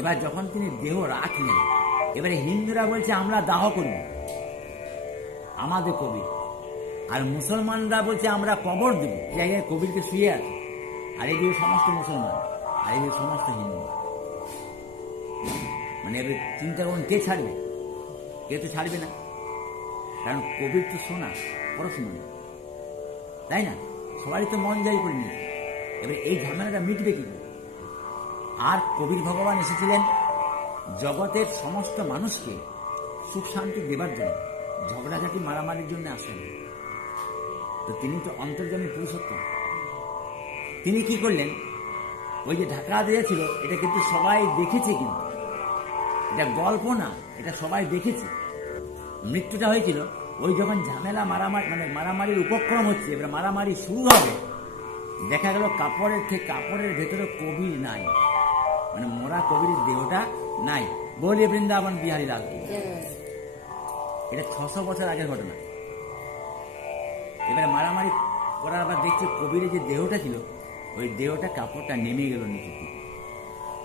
এবার যখন তিনি দেহ রাখলেন, এবারে হিন্দুরা বলছে আমরা দাহ করব আমাদের কবির, আর মুসলমানরা বলছে আমরা কবর দেব। এই জায়গায় কবিরকে শুয়ে আছে, আর এদিকে সমস্ত মুসলমান, আর এদিকে সমস্ত হিন্দু। মানে এবার চিন্তা করুন, কে ছাড়বে? কে তো ছাড়বে না, কারণ কবির তো শোনা পড়াশোনা, তাই না? সবারই তো মন জয় করে নিয়েছে। এবার এই ঝামেলাটা মিটবে কি করে? আর কবির ভগবান এসেছিলেন জগতের সমস্ত মানুষকে সুখ শান্তি দেবার জন্য, ঝগড়াঝাটি মারামারির জন্য আসেন। তো তিনি তো অন্তর্যামী পুরুষোত্তম। তিনি কি করলেন, ওই যে ঢাকা দিয়েছিল, এটা কিন্তু সবাই দেখেছে, কিন্তু এটা গল্প না, এটা সবাই দেখেছে। মৃত্যুটা হয়েছিল ওই যখন ঝামেলা মারামারি, মানে মারামারির উপক্রম হচ্ছে, এবার মারামারি শুরু হবে, দেখা গেল কাপড়ের ভেতরে কবির নাই, মানে মোরা কবির দেহটা নাই। বলে বৃন্দাবন বিহারী লাল। এটা 600 বছর আগের ঘটনা। এবারে মারামারি করার আবার দেখছে কবিরের যে দেহটা ছিল, ওই দেহটা কাপড়টা নেমে গেল নিচের দিকে।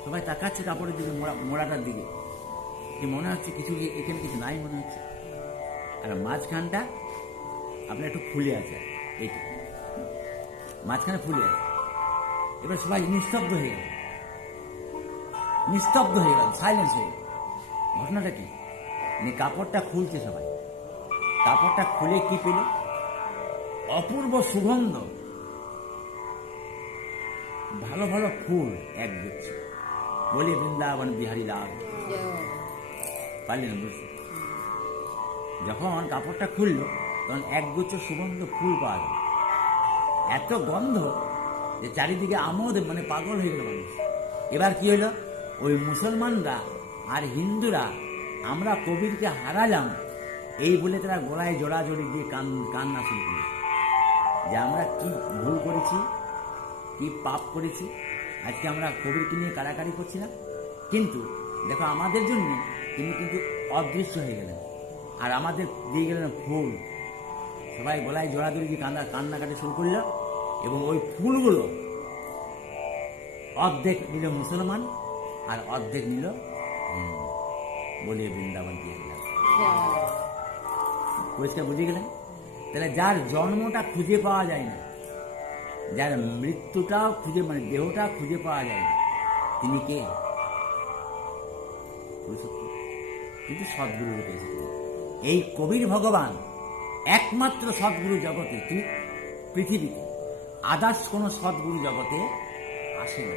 সবাই তাকাচ্ছে কাপড়ের দিকে, মোড়াটার দিকে, যে মনে হচ্ছে কিছু এখানে কিছু নাই মনে হচ্ছে। আর মাঝখানটা আপনার একটু ফুলে আছে, এইটা মাঝখানে ফুলে আছে। এবার সবাই নিস্তব্ধ হয়ে গেল, সাইলেন্স হয়ে গেল। ঘটনাটা কি? কাপড়টা খুলছে সবাই, কাপড়টা খুলে কি পেল? অপূর্ব সুগন্ধ, ভালো ভালো ফুল এক গুচ্ছ। বলে বৃন্দাবন বিহারী লাল। পারলেন বুঝতে? যখন কাপড়টা খুললো তখন একগুচ্ছ সুগন্ধ ফুল পাওয়া গেল, এত গন্ধ যে চারিদিকে আমোদ, মানে পাগল হয়ে গেল মানুষ। এবার কি হলো, ওই মুসলমানরা আর হিন্দুরা আমরা কবিরকে হারালাম এই বলে তারা গলায় জড়াজড়ি দিয়ে কান্না শুরু করল, যে আমরা কি ভুল করেছি, কি পাপ করেছি, আজকে আমরা কবিরকে নিয়ে কাড়াকাড়ি করছি না। কিন্তু দেখো, আমাদের জন্য তিনি কিন্তু অদৃশ্য হয়ে গেলেন, আর আমাদের দিয়ে গেলেন ফুল। সবাই গলায় জড়াজড়ি দিয়ে কান্নাকাটি শুরু করল, এবং ওই ফুলগুলো অর্ধেক নিল মুসলমান আর অর্ধেক নিল হিন্দু। বলে বৃন্দাবন দিয়ে দিলাম। পরিষ্কার বুঝে গেলেন? তাহলে যার জন্মটা খুঁজে পাওয়া যায় না, যার মৃত্যুটাও খুঁজে, মানে দেহটা খুঁজে পাওয়া যায় না, তিনি কে? কিন্তু সদ্গুরু রূপে এসেছিলেন। এই কবির ভগবান একমাত্র সদ্গুরু জগতে, পৃথিবীতে আদার্স কোন সদ্গুরু জগতে আসে না।